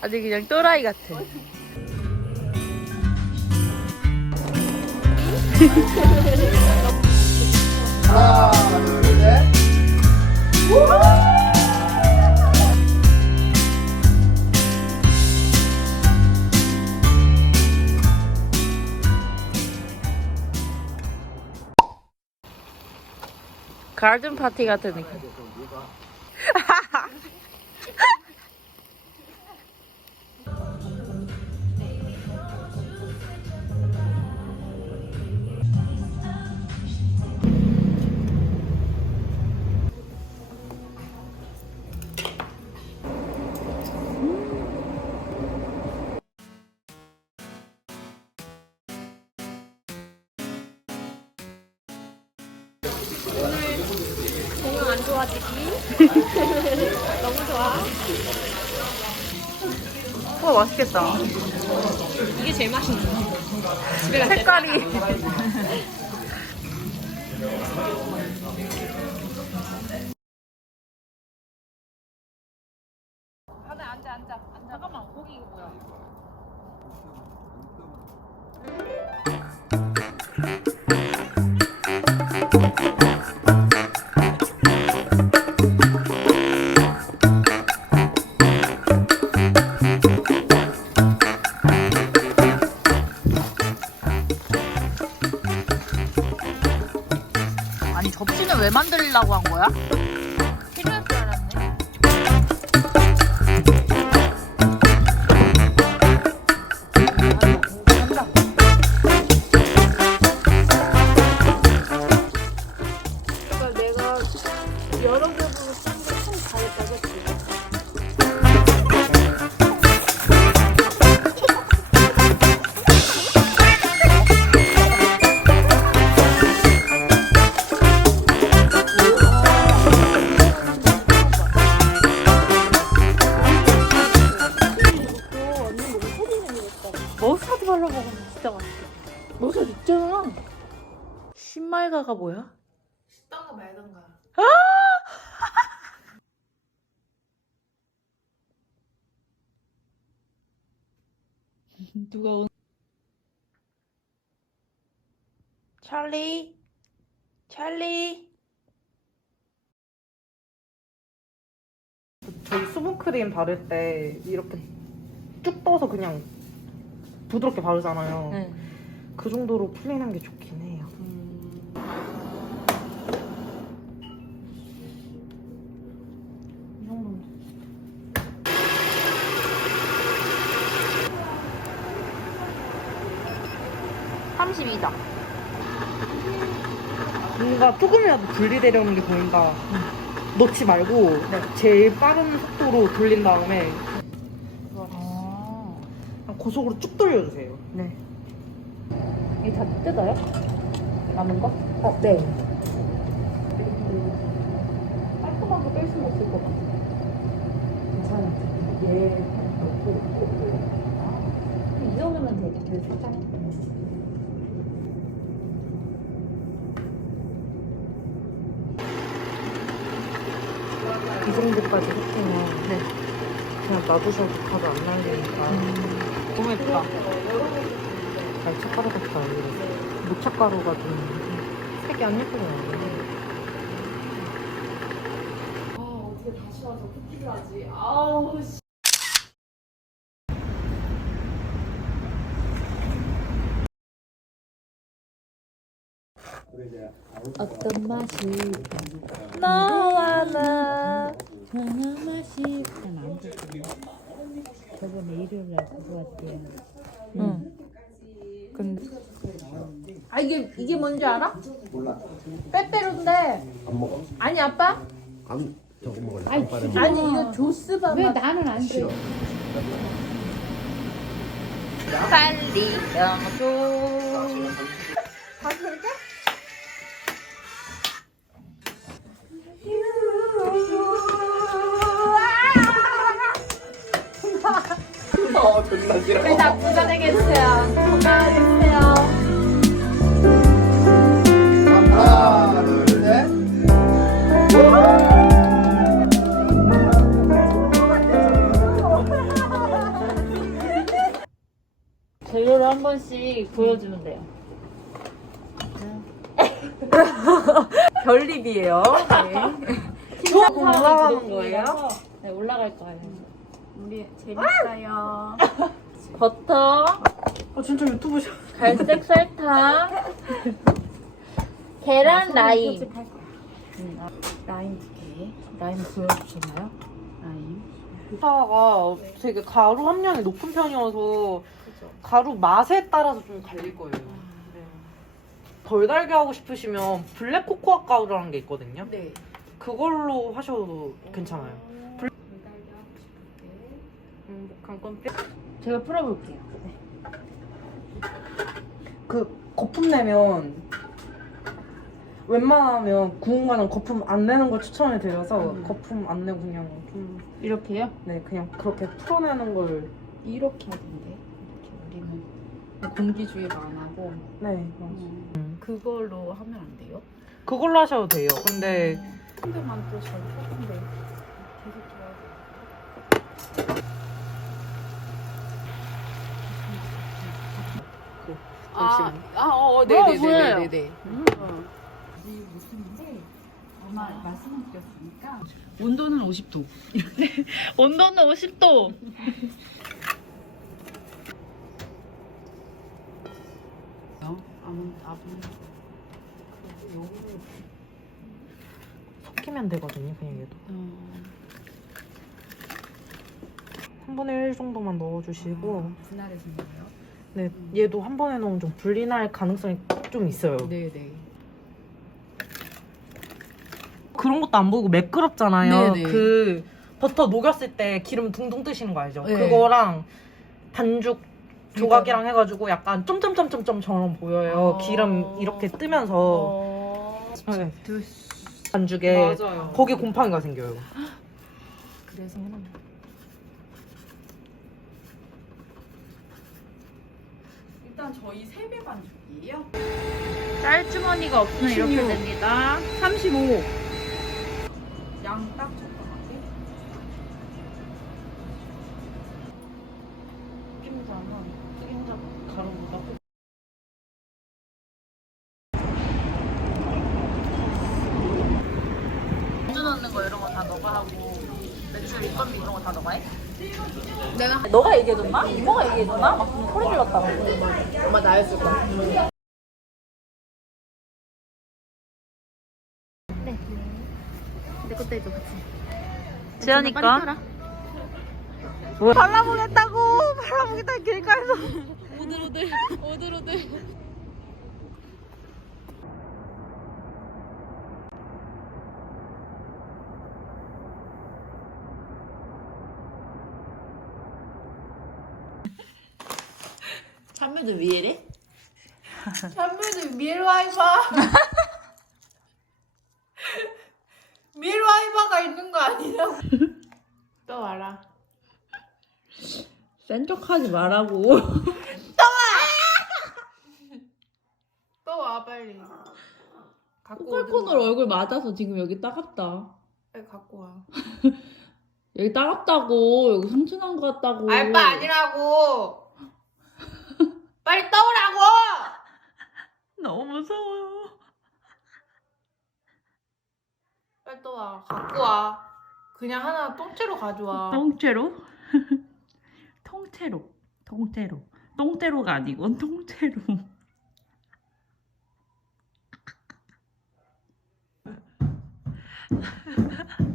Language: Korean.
아주 그냥 또라이 같아. 하나, 둘, 셋. 가든 파티 같은 느낌. 안 좋아지기. 너무 좋아. 와 맛있겠다. 이게 제일 맛있는 거. 집에 갈 때. 색깔이. 안에 앉아 앉아. 잠깐만 고기 이거 뭐야? 왜 만들려고 한 거야? 신말가가 뭐야? 씻던가 말던가. 누가 온? 찰리, 찰리. 저희 수분크림 바를 때 이렇게 쭉 떠서 그냥 부드럽게 바르잖아요. 응. 그 정도로 풀리는 게 좋긴 해 32다. 뭔가 조금이라도 분리되려는 게 보인다. 넣지 말고 네. 제일 빠른 속도로 돌린 다음에 아, 그냥 고속으로 쭉 돌려주세요. 네. 이게 다 뜯어요? 남은 거? 어, 네. 깔끔하게 뺄 수는 없을 것 같아요. 괜찮아요. 얘 넣고. 이 정도면 되게 되게 괜찮아요. 이 정도까지 섞으면 네. 그냥 놔두셔도 가루 안 날리니까. 너무 예쁘다. 날차가루 같이 안 올리고. 모차가루가 좀 색이 안 예쁘게 나오네. 어떤 맛이 너와 나. 전화 맛이 안 좋거든요. 저번에 일요일 날 그거 왔대요. 응. 근데 아 이게 이게 뭔지 알아? 몰라. 빼빼로인데 안 먹어. 아니 아빠? 안 저거 먹을래. 아니, 깜빡이 먹어. 아니 이거 조스바 왜 나는 안 돼? 빨리 영도. 어, 존나 싫어. 일단 부자 되겠어요. 건강하겠어요. 하나, 둘, 셋. 한 번씩 보여주면 돼요. 별립이에요. 네. 올라가는 거예요? 네, 올라갈 거예요. 우리 재밌어요. 버터, 아 진짜 유튜브 셔. 갈색 설탕, 계란 라임. 라임 두 개. 라임 보여주시나요? 라임. 사가 되게 가루 함량이 높은 편이어서 가루 맛에 따라서 좀 갈릴 거예요. 네. 덜 달게 하고 싶으시면 블랙 코코아 가루라는 게 있거든요. 네. 그걸로 하셔도 괜찮아요. 블... 음, 강건 뼈. 제가 풀어볼게요. 그 거품 내면 웬만하면 구운 거는 거품 안 내는 걸 추천해 드려서 음. 거품 안 내고 그냥 좀 이렇게요? 네 그냥 그렇게 풀어내는 걸 이렇게 하던데. 이렇게 우리는 공기주의가 안 하고 네. 그걸로 하면 안 돼요? 그걸로 하셔도 돼요. 근데 근데만 또잘 푸는데 계속 좋아. 아, 아, 어, 네, 어, 네, 네. 네, 네, 네. 무슨인데 아마 말씀을 드렸으니까 온도는 50도. 온도는 50도. 아무 아무 섞이면 되거든요. 그냥 얘도 어, 3분의 1 정도만 넣어주시고 분할해서 넣어요. 네 얘도 한 번에 넣으면 좀 분리날 가능성이 좀 있어요. 네, 네. 그런 것도 안 보이고 매끄럽잖아요. 네네. 그 버터 녹였을 때 기름 둥둥 뜨시는 거 알죠? 네. 그거랑 반죽 조각이랑 해가지고 약간 점점점점점처럼 보여요. 어. 기름 이렇게 뜨면서 어... 네. 반죽에 맞아요. 거기에 곰팡이가 생겨요. 그래서 해놓 일단 저희 세배 반죽이에요. 짤주머니가 없으면 이렇게 16. 됩니다. 35. 양 딱 적당하게. 찜장은 찜장 가루보다 안주 넣는 거 이런 거 다 너가 하고 매출 일건비 이런 거 다 너가 해? 내가 너가 얘기해줬나? 이모가 얘기해줬나? 막 소리 질렀다고. 아마 나였을 거야. 내 것도 해줘 같이. 지연이까 뭐 발라보겠다고 발라보겠다 길가에서 오들오들 오들오들. 참외도 위에래? 참외도 밀와이바. 밀와이바가 있는 거 아니냐고. 또 와라. 센 척하지 말라고. 또 와 빨리. 갖고 코칼콘으로 얼굴 맞아서 지금 여기 따갑다. 빨리 갖고 와. 여기 따갑다고. 여기 상처 난 것 같다고. 알바 아니라고. 빨리 떠오라고. 너무 무서워요. 빨리 떠와. 갖고 와. 그냥 하나 통째로 가져와. 통째로? 통째로. 통째로. 똥째로가 아니고 통째로.